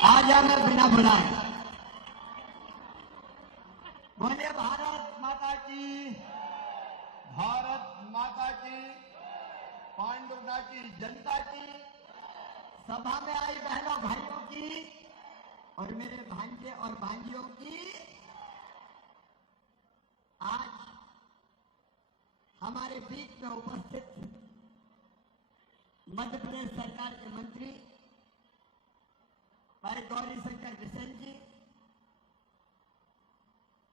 आजा मैं बिना बुलाए। बोले भारत माता की, भारत माता की, पांडुरंगा की जनता की, सभा में आई बहनों भाइयों की और मेरे भांजे और भांजियों की। आज हमारे बीच में उपस्थित मध्य प्रदेश सरकार के मंत्री भाई गौरी शंकर बिसेन जी,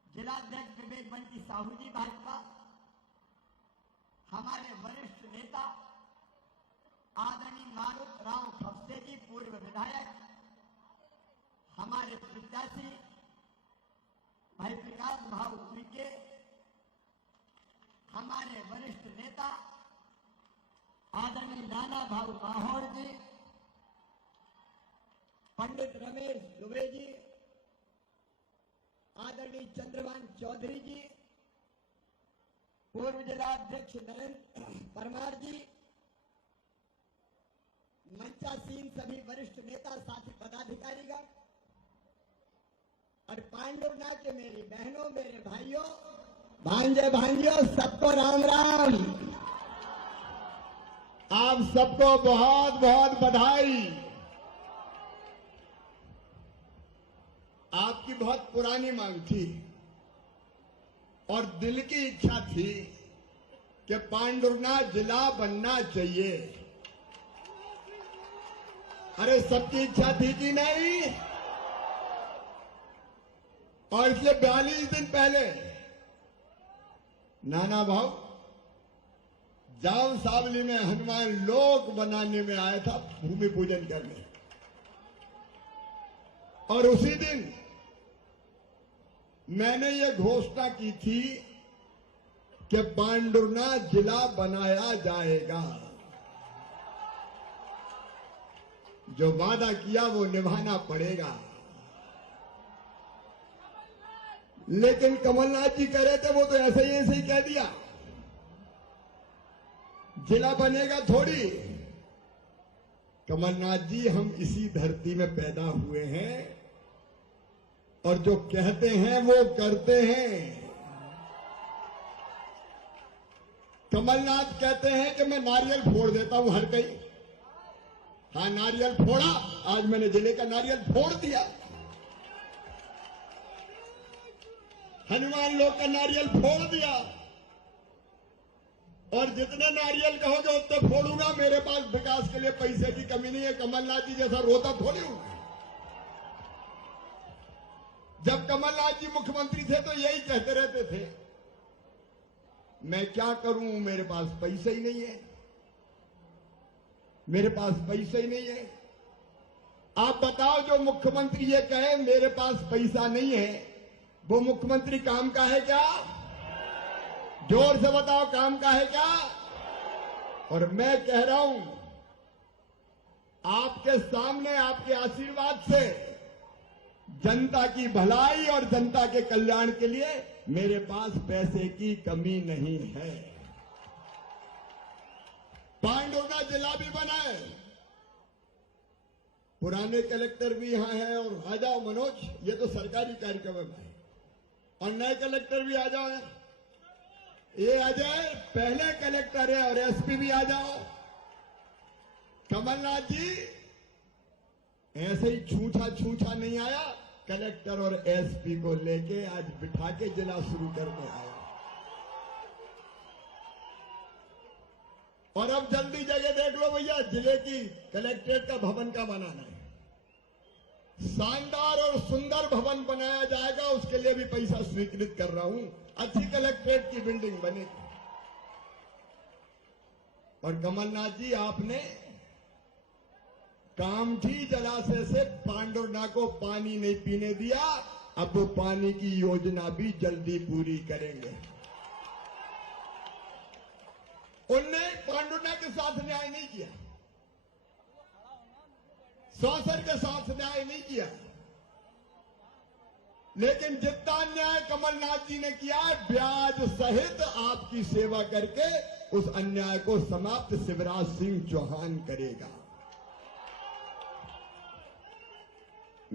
जिलाध्यक्ष विवेक बंटी साहू जी भाजपा, हमारे वरिष्ठ नेता आदरणीय मारुत राव खपसे जी पूर्व विधायक, हमारे प्रत्याशी भाई प्रकाश भाऊ उइके, हमारे वरिष्ठ नेता आदरणीय नाना भाऊ माहौर जी, पंडित रमेश दुबे जी, आदरणीय चंद्रभान चौधरी जी, पूर्व जिलाध्यक्ष नरेंद्र परमार जी, मंचासीन सभी वरिष्ठ नेता साथी पदाधिकारीगण और पांडुरंगा के मेरी बहनों मेरे भाइयों भांजे भांजियों, सबको राम राम। आप सबको बहुत बहुत बधाई। आपकी बहुत पुरानी मांग थी और दिल की इच्छा थी कि पांडुरंगा जिला बनना चाहिए। अरे सबकी इच्छा थी कि नहीं? और इसलिए 42 दिन पहले नाना भाव जाम सावली में हनुमान लोक बनाने में आया था भूमि पूजन करने, और उसी दिन मैंने ये घोषणा की थी कि पांडुरंगा जिला बनाया जाएगा। जो वादा किया वो निभाना पड़ेगा। लेकिन कमलनाथ जी कह रहे थे वो तो ऐसे ही कह दिया, जिला बनेगा थोड़ी। कमलनाथ जी, हम इसी धरती में पैदा हुए हैं और जो कहते हैं वो करते हैं। कमलनाथ कहते हैं कि मैं नारियल फोड़ देता हूं हर कहीं। हाँ, नारियल फोड़ा। आज मैंने जिले का नारियल फोड़ दिया। हनुमान लोक का नारियल फोड़ दिया और जितने नारियल कहोगे उतने फोड़ूंगा। मेरे पास विकास के लिए पैसे की कमी नहीं है। कमलनाथ जी जैसा रोता थोड़ी हूं। जब कमलनाथ जी मुख्यमंत्री थे तो यही कहते रहते थे, मैं क्या करूं, मेरे पास पैसे ही नहीं है, मेरे पास पैसे ही नहीं है। आप बताओ, जो मुख्यमंत्री ये कहे मेरे पास पैसा नहीं है, वो मुख्यमंत्री काम का है क्या? जोर से बताओ, काम का है क्या? और मैं कह रहा हूं, आपके सामने आपके आशीर्वाद से जनता की भलाई और जनता के कल्याण के लिए मेरे पास पैसे की कमी नहीं है। पांडुरंगा जिला भी बना है। पुराने कलेक्टर भी यहां हैं और आ जाओ मनोज, ये तो सरकारी कार्यक्रम है भाई। और नए कलेक्टर भी आ जाओ, ये आ जाए, पहले कलेक्टर है, और एसपी भी आ जाओ। कमलनाथ जी ऐसे ही छूछा नहीं आया, कलेक्टर और एसपी को लेके आज बिठा के जिला शुरू करने आया। और अब जल्दी जगह देख लो भैया, जिले की कलेक्ट्रेट का भवन का बनाना है। शानदार और सुंदर भवन बनाया जाएगा, उसके लिए भी पैसा स्वीकृत कर रहा हूं। अच्छी कलेक्ट्रेट की बिल्डिंग बनेगी। और कमलनाथ जी, आपने कामठी जलाशय से पांडुरंगा को पानी नहीं पीने दिया, अब वो पानी की योजना भी जल्दी पूरी करेंगे। उनने पांडुरंगा के साथ न्याय नहीं किया, सौंसर के साथ न्याय नहीं किया, लेकिन जितना न्याय कमलनाथ जी ने किया, ब्याज सहित आपकी सेवा करके उस अन्याय को समाप्त शिवराज सिंह चौहान करेगा।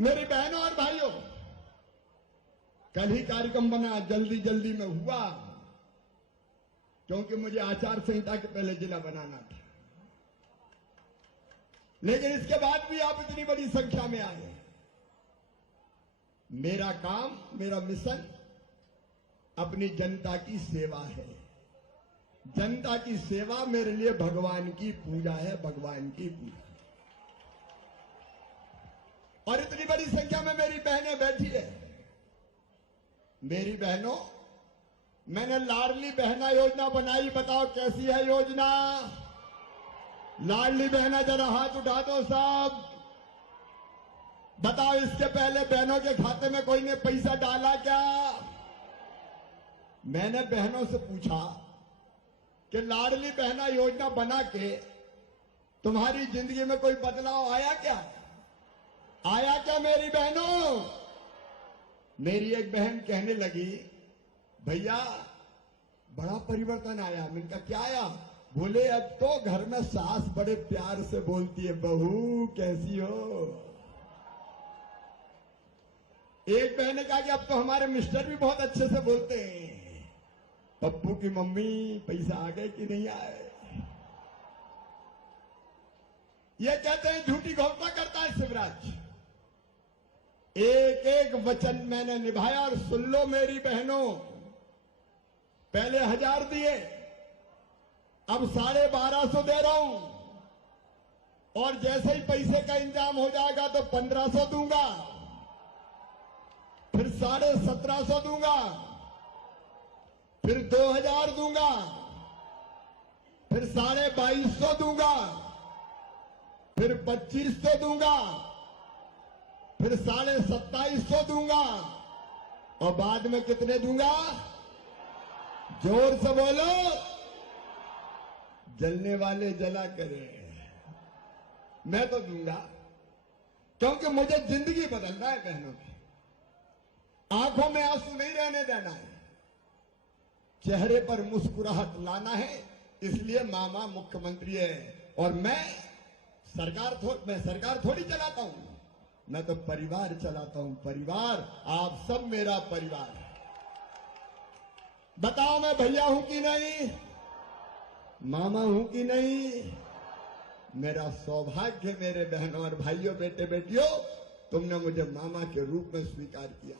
मेरी बहनों और भाइयों, कल ही कार्यक्रम बना, जल्दी जल्दी में हुआ, क्योंकि मुझे आचार संहिता के पहले जिला बनाना था। लेकिन इसके बाद भी आप इतनी बड़ी संख्या में आए। मेरा काम, मेरा मिशन अपनी जनता की सेवा है। जनता की सेवा मेरे लिए भगवान की पूजा है, भगवान की पूजा। और इतनी बड़ी संख्या में मेरी बहनें बैठी है। मेरी बहनों, मैंने लाडली बहना योजना बनाई। बताओ कैसी है योजना? लाडली बहना जरा हाथ उठा दो सब। बताओ इसके पहले बहनों के खाते में कोई ने पैसा डाला क्या? मैंने बहनों से पूछा कि लाडली बहना योजना बना के तुम्हारी जिंदगी में कोई बदलाव आया क्या? आया क्या मेरी बहनों? मेरी एक बहन कहने लगी, भैया बड़ा परिवर्तन आया। मैंने कहा क्या आया? बोले अब तो घर में सास बड़े प्यार से बोलती है, बहू कैसी हो। एक बहन ने कहा कि अब तो हमारे मिस्टर भी बहुत अच्छे से बोलते हैं, पप्पू की मम्मी पैसा आ गए कि नहीं आए। ये कहते हैं झूठी घोषणा करता है शिवराज। एक एक वचन मैंने निभाया। और सुन लो मेरी बहनों, पहले 1000 दिए, अब 1250 दे रहा हूं। और जैसे ही पैसे का इंतजाम हो जाएगा तो 1500 दूंगा, फिर 1750 दूंगा, फिर 2000 दूंगा, फिर 2250 दूंगा, फिर 2500 दूंगा, फिर 2750 दूंगा, और बाद में कितने दूंगा? जोर से बोलो। जलने वाले जला करें, मैं तो दूंगा, क्योंकि मुझे जिंदगी बदलना है बहनों की। आंखों में आंसू नहीं रहने देना है, चेहरे पर मुस्कुराहट लाना है। इसलिए मामा मुख्यमंत्री है और मैं सरकार थोड़ी चलाता हूं, मैं तो परिवार चलाता हूं। परिवार, आप सब मेरा परिवार है। बताओ मैं भैया हूं कि नहीं, मामा हूं कि नहीं? मेरा सौभाग्य मेरे बहनों और भाइयों, बेटे बेटियों, तुमने मुझे मामा के रूप में स्वीकार किया।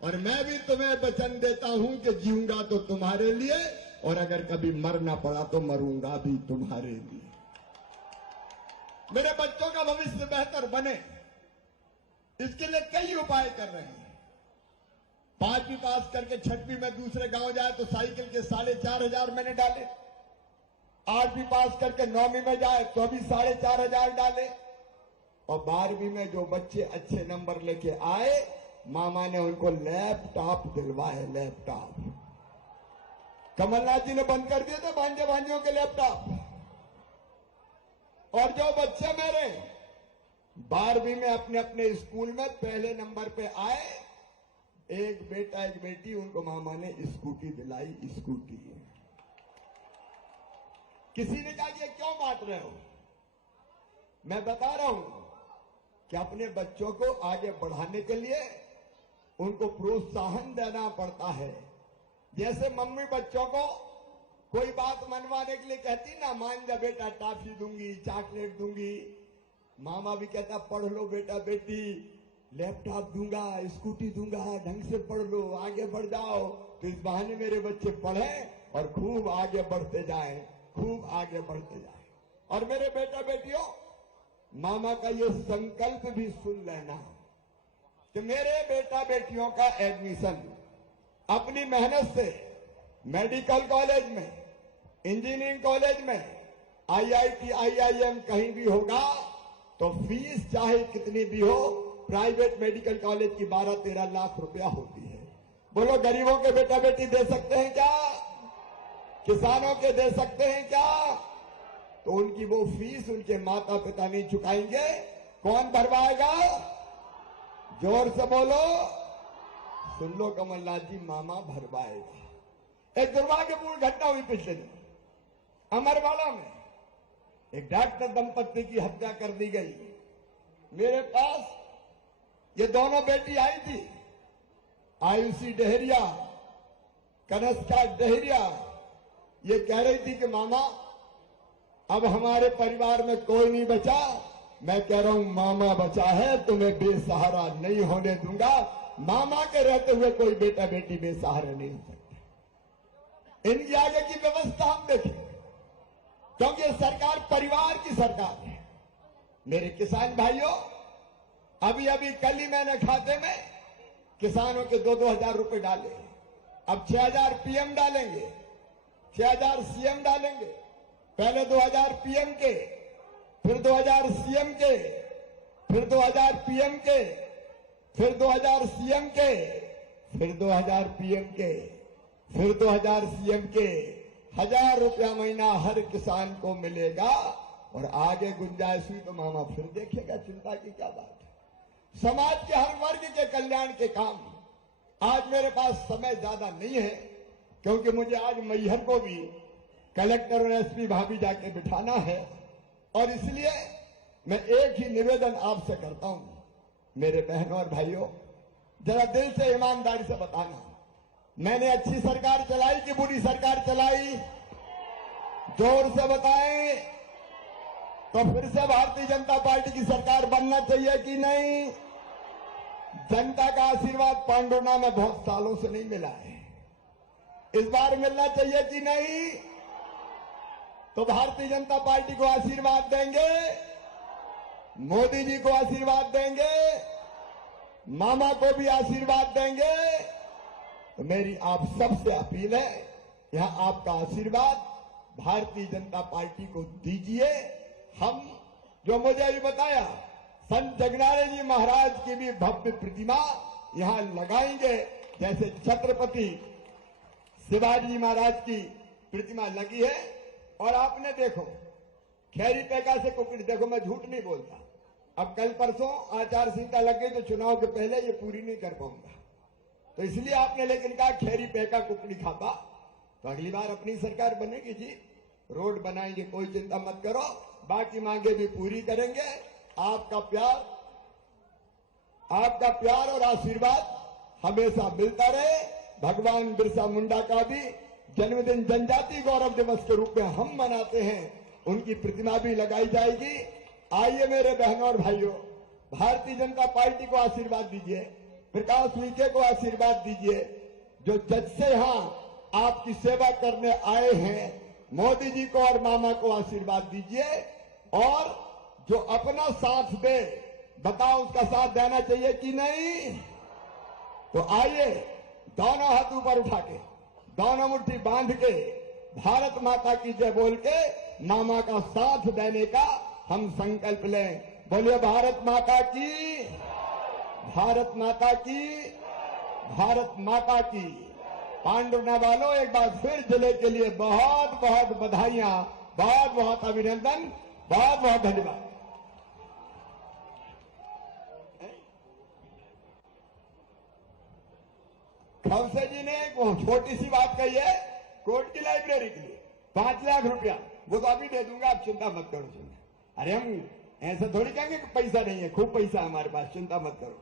और मैं भी तुम्हें वचन देता हूं कि जीऊंगा तो तुम्हारे लिए, और अगर कभी मरना पड़ा तो मरूंगा भी तुम्हारे लिए। मेरे बच्चों का भविष्य बेहतर बने, इसके लिए कई उपाय कर रहे हैं। 5वीं पास करके 6वीं में दूसरे गांव जाए तो साइकिल के 4500 मैंने डाले। 8वीं पास करके 9वीं में जाए तो अभी 4500 डाले। और 12वीं में जो बच्चे अच्छे नंबर लेके आए, मामा ने उनको लैपटॉप दिलवाए। लैपटॉप कमलनाथ जी ने बंद कर दिए थे भांजे भांजियों के लैपटॉप। और जो बच्चे मेरे 12वीं में अपने अपने स्कूल में पहले नंबर पे आए, एक बेटा एक बेटी, उनको मामा ने स्कूटी दिलाई। स्कूटी। किसी ने कहा ये क्यों बांट रहे हो? मैं बता रहा हूं कि अपने बच्चों को आगे बढ़ाने के लिए उनको प्रोत्साहन देना पड़ता है। जैसे मम्मी बच्चों को कोई बात मनवाने के लिए कहती ना, मान जा बेटा टॉफी दूंगी, चॉकलेट दूंगी। मामा भी कहता पढ़ लो बेटा बेटी, लैपटॉप दूंगा, स्कूटी दूंगा, ढंग से पढ़ लो, आगे बढ़ जाओ। तो इस बहाने मेरे बच्चे पढ़ें और खूब आगे बढ़ते जाएं, खूब आगे बढ़ते जाएं। और मेरे बेटा बेटियों, मामा का ये संकल्प भी सुन लेना कि मेरे बेटा बेटियों का एडमिशन अपनी मेहनत से मेडिकल कॉलेज में, इंजीनियरिंग कॉलेज में, IIT, IIM कहीं भी होगा तो फीस चाहे कितनी भी हो, प्राइवेट मेडिकल कॉलेज की 12-13 लाख रुपया होती है। बोलो गरीबों के बेटा बेटी दे सकते हैं क्या? किसानों के दे सकते हैं क्या? तो उनकी वो फीस उनके माता पिता नहीं चुकाएंगे, कौन भरवाएगा? जोर से बोलो। सुन लो कमलनाथ जी, मामा भरवाएगा। एक दुर्भाग्यपूर्ण घटना हुई पिछले दिन अमरवाड़ा में। एक डॉक्टर दंपत्ति की हत्या कर दी गई। मेरे पास ये दोनों बेटी आई थी, आयुषी डहरिया, कनस्का डहरिया। ये कह रही थी कि मामा अब हमारे परिवार में कोई नहीं बचा। मैं कह रहा हूं मामा बचा है, तुम्हें बेसहारा नहीं होने दूंगा। मामा के रहते हुए कोई बेटा बेटी बेसहारा नहीं हो सकता। इनकी आगे की व्यवस्था हम देखें, क्योंकि ये सरकार परिवार की सरकार है। मेरे किसान भाइयों, अभी अभी कल ही मैंने खाते में किसानों के 2-2 हजार रुपए डाले। अब 6,000 पीएम डालेंगे, 6,000 सीएम डालेंगे। पहले 2,000 पीएम के, फिर 2,000 सीएम के, फिर 2,000 पीएम के, फिर 2,000 सीएम के, फिर 2,000 पीएम के, फिर 2,000 सीएम के। 1,000 रुपया महीना हर किसान को मिलेगा। और आगे गुंजाइश हुई तो मामा फिर देखेगा, चिंता की क्या बात है। समाज के हर वर्ग के कल्याण के काम। आज मेरे पास समय ज्यादा नहीं है, क्योंकि मुझे आज मैहर को भी कलेक्टर और एसपी भाभी जाके बिठाना है। और इसलिए मैं एक ही निवेदन आपसे करता हूं, मेरे बहनों और भाइयों, जरा दिल से ईमानदारी से बताना, मैंने अच्छी सरकार चलाई कि बुरी सरकार चलाई? जोर से बताएं। तो फिर से भारतीय जनता पार्टी की सरकार बनना चाहिए कि नहीं? जनता का आशीर्वाद पांडुर्णा में बहुत सालों से नहीं मिला है, इस बार मिलना चाहिए कि नहीं? तो भारतीय जनता पार्टी को आशीर्वाद देंगे, मोदी जी को आशीर्वाद देंगे, मामा को भी आशीर्वाद देंगे। तो मेरी आप सबसे अपील है, यहां आपका आशीर्वाद भारतीय जनता पार्टी को दीजिए। हम जो मुझे अभी बताया, संत जगनारायण जी महाराज की भी भव्य प्रतिमा यहां लगाएंगे, जैसे छत्रपति शिवाजी महाराज की प्रतिमा लगी है। और आपने देखो, खैरी पैका से कुकड़ी, देखो मैं झूठ नहीं बोलता, अब कल परसों आचार संहिता लग गई तो चुनाव के पहले ये पूरी नहीं कर पाऊंगा। तो इसलिए आपने लेकिन कहा खैरी पैका कुकड़ी खाता, तो अगली बार अपनी सरकार बनेगी जी, रोड बनाएंगे, कोई चिंता मत करो, बाकी मांगे भी पूरी करेंगे। आपका प्यार और आशीर्वाद हमेशा मिलता रहे। भगवान बिरसा मुंडा का भी जन्मदिन जनजाति गौरव दिवस के रूप में हम मनाते हैं, उनकी प्रतिमा भी लगाई जाएगी। आइए मेरे बहनों और भाइयों, भारतीय जनता पार्टी को आशीर्वाद दीजिए, प्रकाश उइके को आशीर्वाद दीजिए, जो जज से यहां आपकी सेवा करने आए हैं। मोदी जी को और मामा को आशीर्वाद दीजिए। और जो अपना साथ दे, बताओ उसका साथ देना चाहिए कि नहीं? तो आइए दोनों हाथ ऊपर उठा के, दोनों मुट्ठी बांध के, भारत माता की जय बोल के मामा का साथ देने का हम संकल्प लें। बोलिए भारत माता की, भारत माता की, भारत माता की। पांडुर्णा वालों, एक बार फिर जिले के लिए बहुत बहुत बधाइयां, बहुत बहुत अभिनंदन, बहुत बहुत धन्यवाद। खवसे जी ने एक छोटी सी बात कही है, कोर्ट की लाइब्रेरी के लिए 5 लाख रुपया, वो तो अभी दे दूंगा, आप चिंता मत करो। अरे हम ऐसा थोड़ी कहेंगे कि पैसा नहीं है, खूब पैसा है हमारे पास, चिंता मत करो।